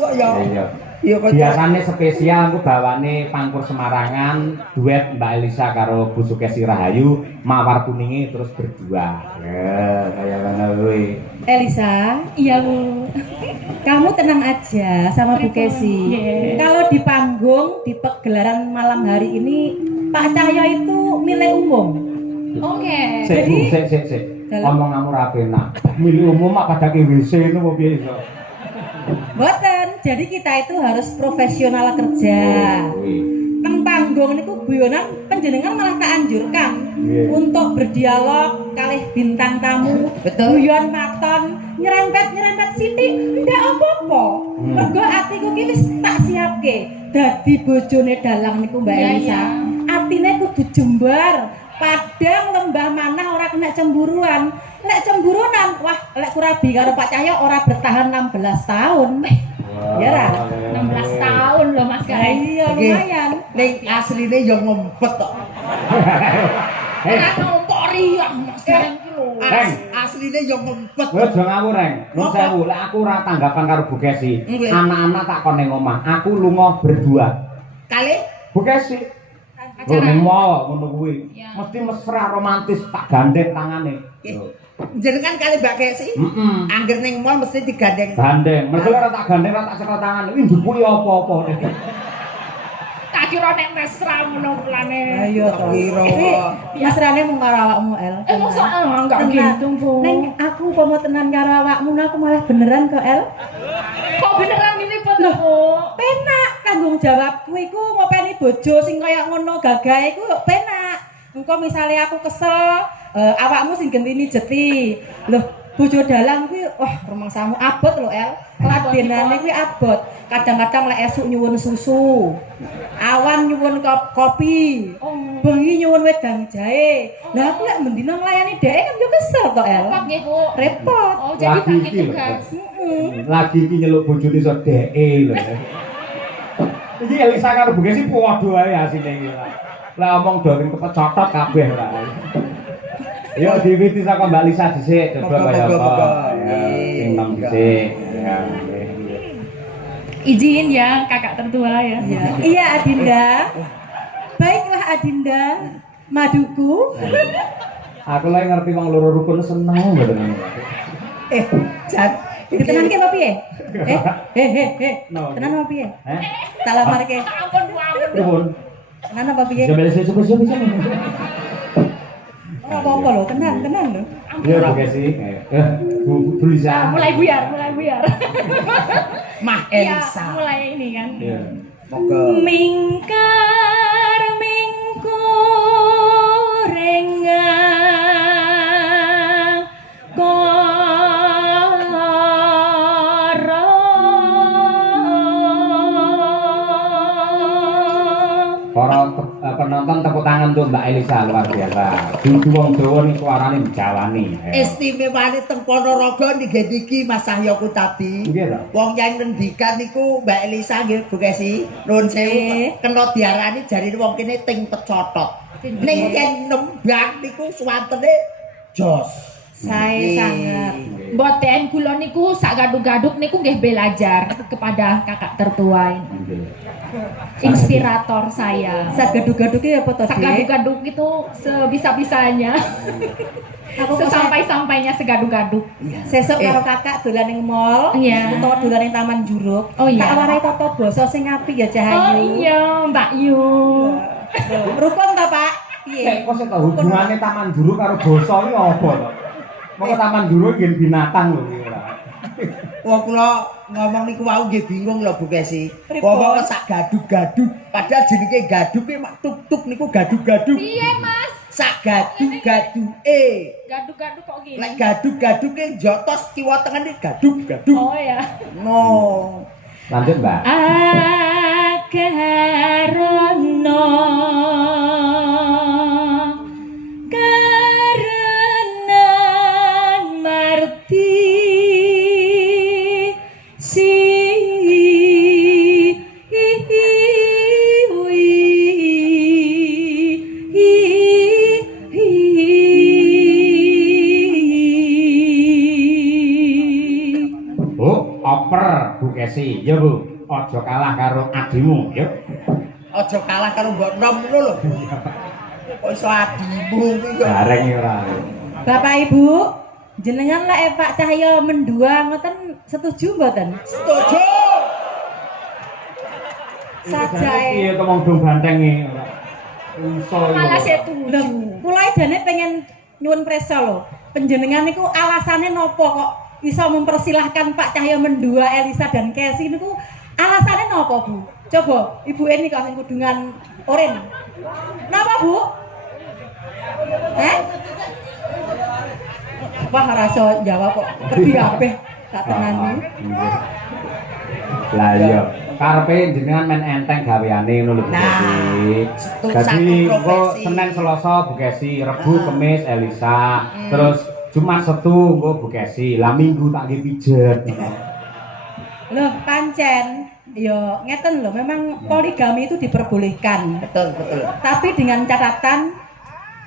Kok ya? Iya. Iya kok. Biasane spesial aku bawane pangkur Semarangan duet Mbak Elisa karo Bu Sukesi Rahayu mawar kuninge terus berdua. Ya, kayak mana kuwi. Elisa, Iya, Bu. kamu tenang aja sama Bu Kesi. Yeah. Kalau di panggung di pegelaran malam hari ini Pak Cahyo itu milik umum. Oke. Sik, Bu, sik. Omong kamu ra penak. Milih umum mak padake WC ngono piye iso. Boten, jadi kita itu harus profesional kerja. Teng panggung niku guyonan panjenengan malah tak anjurkan untuk berdialog kalih bintang tamu. Betul. Guyon maton, nyerempet sithik ndak apa-apa. Mergo atiku ki wis tak siapke dadi bojone dalang niku Mbak Elisa. Atine kudu jembar, padang lembah manah ora kena cemburuan. Lek cemburunan, wah lek Kurabi karo Pak Cahyo ora bertahan 16 tahun. Ya ra? 16 tahun loh Mas Kai. Iya lumayan. Ning asline ya ngempet kok. Ora ngompok riang Mas Kai iki lho. Asline ya ngempet. Wes aja ngawur, Reng. Nun sewu, lek aku ora tanggapan karo Bu Kesi. Anak-anak tak kon ning omah. Aku lunga berdua. Kali Bu Kesi. Ning mau ngono kuwi. Mesti mesra romantis tak gandeng tangane. jenengan kali Mbak Kesi. Angger ning mall mesti digandeng. Gandeng. Mergo ora tak gandeng ora tak cekel tangan. Iki njupui apa-apa. Tak kira nek mesra ngono plane. Ayo to. Kira. Mesrane mung karo awakmu El. Mosok enggak gitu, Bu. Neng aku umpama tenan karo awakmu aku malah beneran kok El. Kok beneran ini betul, Bu? Penak tanggung jawabku iku ngopeni bojo sing kaya ngono gagahe iku penak. Engko misale aku kesel, awakmu sing gentini jeti. Loh, bojo dalang kuwi wah rumangsamu abot lho El. Ladenane kuwi abot. Kadang-kadang lek esuk nyuwun susu. Awan nyuwun kopi. Bengi nyuwun wedang jahe. Lah aku lek mendina nglayani dhek kan yo kesel kok El. Repot nggih, Bu. Repot. Oh, jadi Lagi bagi iki lho. tugas. Lagi iki nyeluk bojone iso dheke lho. Iki Elisa karo Bu Kesi padha ae asine iki. Lah omong doring kepecotot kabeh lah. Yo diwiti saka Mbak Lisa dhisik, coba kaya apa. Sing nom dhisik. Ya. Izin ya, kakak tertua ya. Iya Adinda. Baiklah Adinda, maduku. Aku lagi ngerti wong loro rukun seneng mboten. Jan. Ditenan ki apa piye? Tenan apa piye? Tak lamarke. Ampun, Bu, ampun. Pripun? Tenan apa piye? Coba coba. Ora apa-apa lho, tenan lho. Iya Bu Kesi. Bu Lisa. Mulai buyar. Mah Iya, Elisa. mulai ini kan. Iya. Monggo. Mingkar mingkurengang Para penonton tepuk tangan untuk Mbak Elisa luar biasa. Dudu wong Jawa niku suarane njawani. Istimewane teng Ponorogo niki Mas Cahyoku tadi. Nggih to. Wong yang ngendikan niku Mbak Elisa nggih Bu Kesi. Nuwun sewu. Kena diarani jarine wong kene ting pecotot. Ning yen nembang niku suwantene jos. Saya sangat. Mboten kula niku sak gaduk-gaduk niku nggih belajar kepada kakak tertua ini. Inspirator saya. Sagadu-gaduke apa to? Sak gaduk-gaduk itu sebisa-bisanya. Sesampai-sampainya segaduk-gaduk. Sesuk karo kakak dolan ning mall, Iya. utawa dolan ning Taman Juruk. Oh, iya. Tak warai tata basa sing apik ya Oh Cahayu. iya, Mbak Yu. Rukun to, Pak? Piye? Kok sik hubungane Taman Juruk karo basa iki apa to? Moko Taman Juruk nggih binatang lho iki ora. Wong kula ngomong niku wau nggih bingung lho Bu Kesi. Ngomong sak gaduk-gaduk, padahal jenenge gaduk ki mak tuk-tuk niku gaduk-gaduk. Piye, Mas? Sak gaduk-gaduke. Gaduk-gaduk kok gini? Lek gaduk-gaduke njotos kiwa tengene gaduk-gaduk. Oh ya. No. Lanjut, Mbak. Akarono karenan marti si Oh, oper Bu Kesi. Bugesi. Ya Bu, aja kalah karo adimu, ya. Aja kalah karo mbok nom ngono lho. Kok iso adimu kuwi kok. Bareng ora. Bapak Ibu, jenengan lek Pak Cahyo mendua ngoten setuju mboten? Setuju. Sajae. Iya kemong dong bantengi. Iso. Malah setuju. Lho, kula idane pengen nyuwun presa lho. Panjenengan niku alasane nopo kok iso mempersilahkan Pak Cahyo mendua Elisa dan Casey niku alasane nopo, Bu? Coba Ibu Eni kok sing kudungan oren. Napa, Bu? Wah, rasa jawab kok pergi kabeh tak tenani. Lah iya, karepe jenengan men enteng gaweane ngono lho Bu Kesi. Dadi engko Senin Selasa Bu Kesi, Rebu Kamis Elisa, terus Jumat Setu engko Bu Kesi, lah Minggu tak nggih pijet. Loh, pancen ya ngeten loh, memang poligami itu diperbolehkan. Betul, betul. Tapi dengan catatan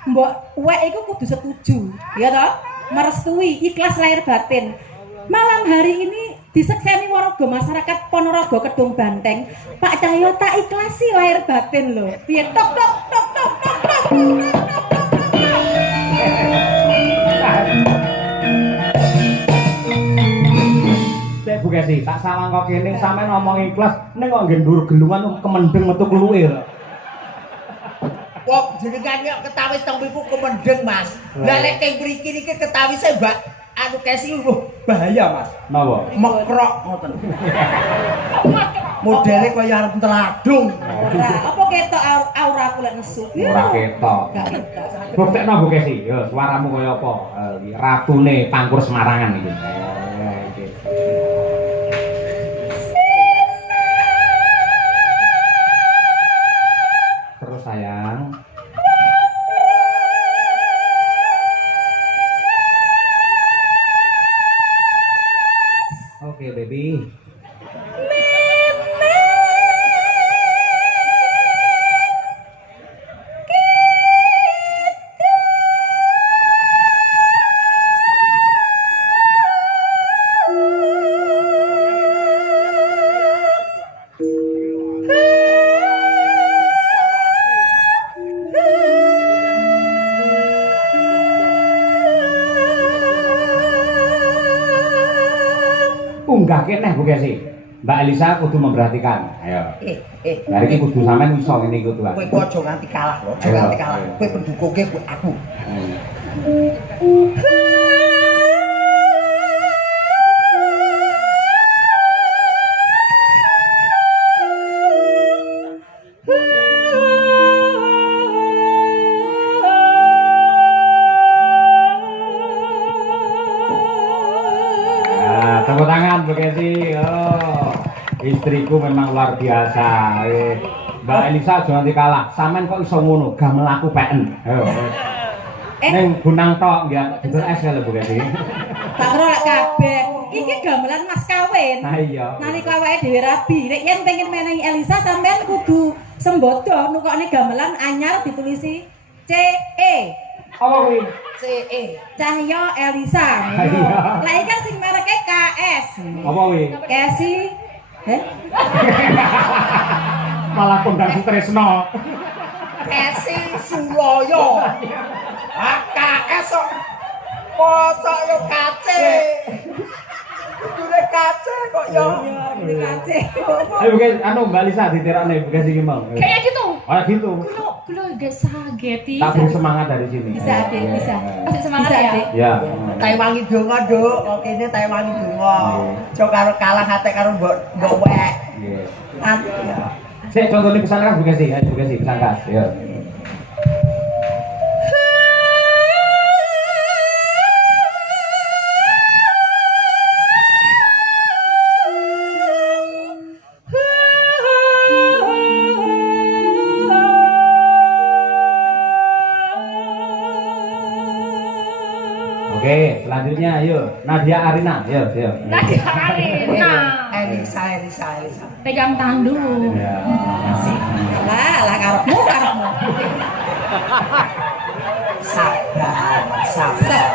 mbok wek iku kudu setuju, ya toh? Merestui, ikhlas lahir batin. Malam hari ini disekseni warga masyarakat Ponorogo Kedung Banteng, Pak Cahyo tak ikhlasi lahir batin loh. Piye tok tok tok tok tok tok. Cek Bu Kesi, tak salah kok kene sampean ngomong ikhlas ning kok nggih ndur gelungan kemendeng metu kluwe lho. Wong jenengan kok ketawis teng pipu kemendeng, Mas. Lah lek keng mriki niki ketawise Mbak anu Kesi bahaya, Mas. Napa? Mekrok ngoten. Modele kaya arep teladung. Ora, apa ketok auraku lek nesu. Ora ketok. Gak ketok. Buktekno Bu Kesi, yo suaramu kaya apa? Ratune Pangkur Semarangan iki. Terus sayang. Oke, baby. Unggah kene Bu Kesi. Mbak Elisa kudu memperhatikan. Ayo. Lah iki kudu sampean iso ngene iki kudu. Kowe kok aja nganti kalah lho, aja nganti kalah. Kowe pendukungke kowe aku. Tepuk tangan Bu Kesi. Oh, istriku memang luar biasa. Mbak Elisa jangan dikalah. Sampean kok iso ngono, gamel aku peken. Ayo. Ning gunang tok ya, dudul es lho Bu Kesi. Tak ora lek kabeh. Iki gamelan mas kawin. Nah iya. Nalika awake dhewe rabi, nek yen pengen menehi Elisa sampean kudu sembodo nukokne gamelan anyar ditulisi CE. Apa kuwi? CE. Cahyo Elisa. Iya. Lah iki kan sing mereke KS. Apa kuwi? Kesi. Malah kondang Sutresno. Kesi Suloyo. AKS kok. Kosok yo kace. Kudune kace kok yo. Iya, kace. Ayo Bu Kesi, anu Mbak Elisa diterakne Bu Kesi iki mau. Kayak gitu. Ora gitu. Kulo gak sageti. Tak beri semangat dari sini. Bisa, Adik, bisa. Masih semangat Bisa, ya. Adik. Ya. Tai wangi donga, Nduk. Kok kene tai wangi donga. Aja karo kalah hate karo mbok wek. Nggih. Ati. Sik contone pesan kas Bu Kesi, ayo Bu Kesi pesan kas. Ya. Oke, selanjutnya ayo Nadia Arina, yuk. Nadia Arina. Elisa. Pegang tangan dulu. Ya. Lah karepmu. Sabar. Sabar.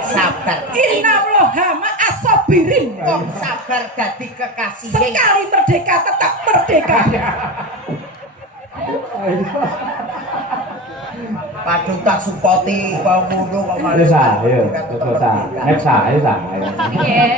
Sabar. Inna Allah ma asob birin. Wong sabar dadi kekasih. Sekali merdeka tetap merdeka. Padung tak supporti kau ngono kok malah. Wis ayo, terus next ayo ayo. Nggih.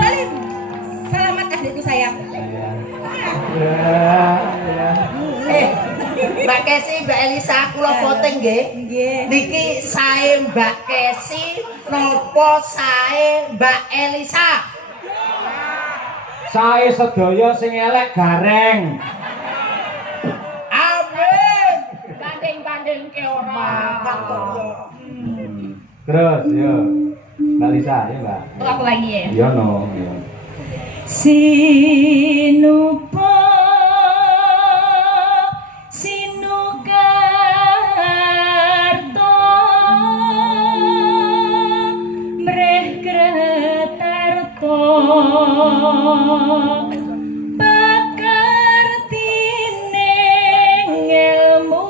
Salim. Selamat adikku sayang. Mbak Kesi, Mbak Elisa, kula voting nggih. Nggih. Niki sae Mbak Kesi napa sae Mbak Elisa? Sae sedaya sing elek gareng. Amin. Banding-banding ke Mangkat kok ora. yo. Terus yo. Mbak Lisa, ya Mbak. Aku lagi ya. Iya no. Iya. Sinupa sinukarto mreh kretarto pakartine ilmu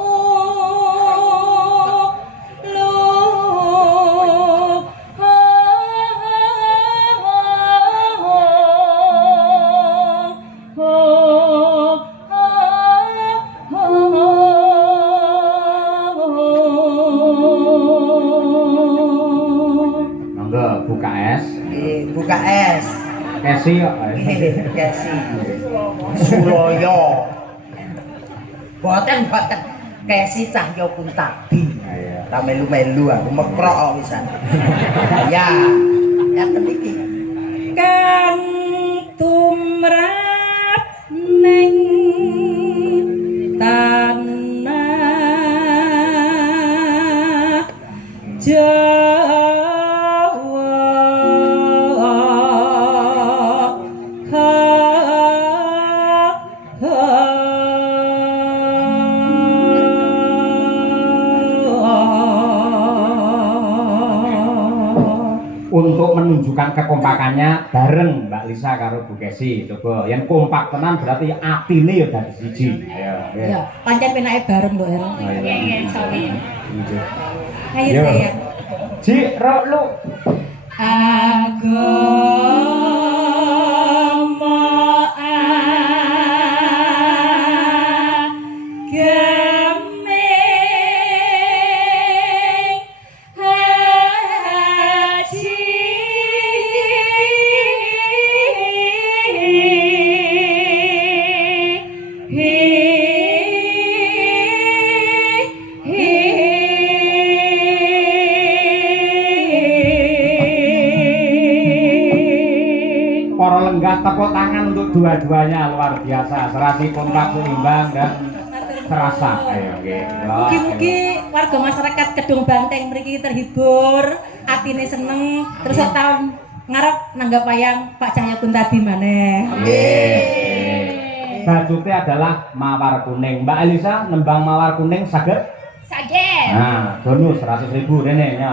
Monggo buka es. Nggih, buka es. Kesi kok. Nggih, Kesi. Suloyo. Boten Kesi Cahyo pun tadi. Ayo. Tak melu-melu aku mekrok kok pisan. Ya. Ya iki. Kang tumrap ning tanah Untuk menunjukkan kekompakannya bareng Mbak Lisa karo Bu Kesi. Coba yang kompak tenan berarti atine ya dadi siji. Ayo. nggih. Ya, pancen penake bareng lho, El. Ayo. Nggih, sorry. Ayo Yo. sayang. Ji, ro lu. Agama agaming haji Para lenggah tepuk tangan untuk dua-duanya luar biasa. Serasi kompak seimbang dan terasa. Ayo nggih. Mugi-mugi warga masyarakat Kedung Banteng mriki terhibur, atine seneng, terus tahun ngarep nanggap wayang Pak Cahyo Kuntadi maneh. Bajute adalah mawar kuning. Mbak Elisa nembang mawar kuning saged? Saged. Nah, bonus 100.000 rene ya.